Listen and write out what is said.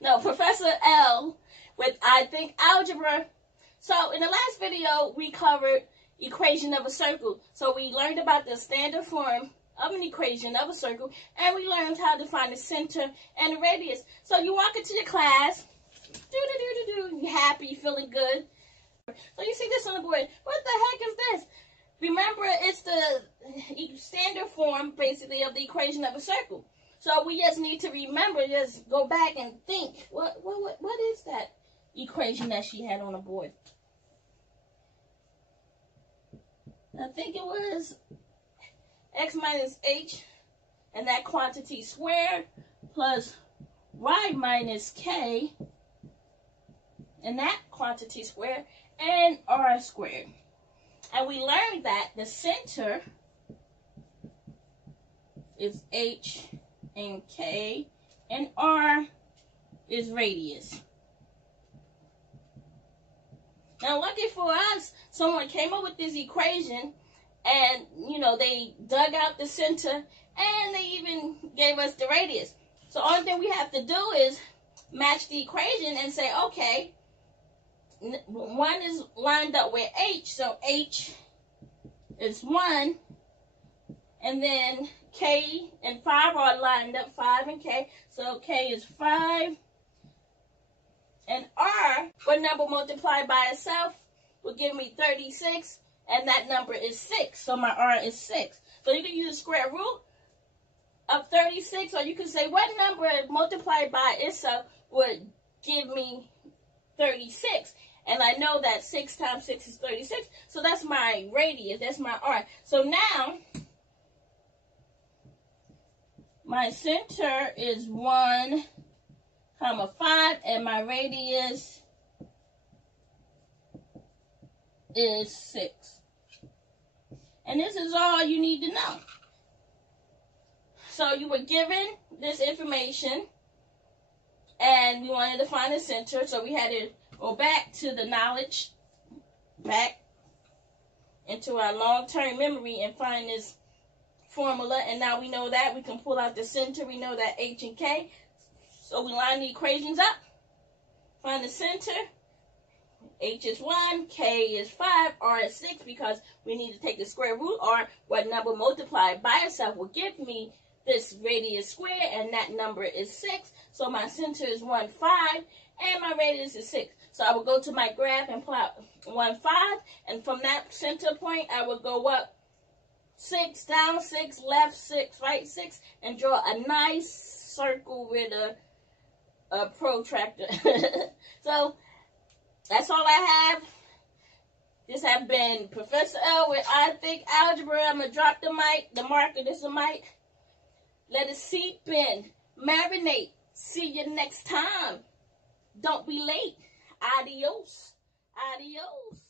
No, Professor L with I Think Algebra. So in the last video, we covered equation of a circle. So we learned about the standard form of an equation of a circle, and we learned how to find the center and the radius. So you walk into your class, you happy, feeling good. So you see this on the board. What the heck is this? Remember, it's the standard form, basically, of the equation of a circle. So we just need to remember, just go back and think, what is that equation that she had on the board? I think it was x minus h, and that quantity squared, plus y minus k, and that quantity squared, and r squared. And we learned that the center is h and k, and r is radius. Now, lucky for us, someone came up with this equation, and, they dug out the center, and they even gave us the radius. So, the only thing we have to do is match the equation and say, okay, 1 is lined up with h, so h is 1, and then k and 5 are lined up, 5 and k, so k is 5. And r, what number multiplied by itself, will give me 36, and that number is 6, so my r is 6. So you can use the square root of 36, or you can say what number multiplied by itself would give me 36. And I know that 6 times 6 is 36, so that's my radius, that's my r. So now, my center is 1, 5, and my radius is 6. And this is all you need to know. So you were given this information, and we wanted to find the center, so we had to go back to the knowledge, back into our long-term memory and find this formula. And now we know that. We can pull out the center. We know that h and k. So we line the equations up, find the center. H is 1, k is 5, r is 6, because we need to take the square root, or what number multiplied by itself will give me this radius squared, and that number is 6. So my center is 1, 5, and my radius is 6. So I will go to my graph and plot 1, 5, and from that center point, I will go up 6, down 6, left 6, right 6, and draw a nice circle with a protractor. So that's all I have. This have been Professor L with I Think Algebra. I'm going to drop the mic, the marker. This is the mic. Let it seep in. Marinate. See you next time. Don't be late. Adios. Adios.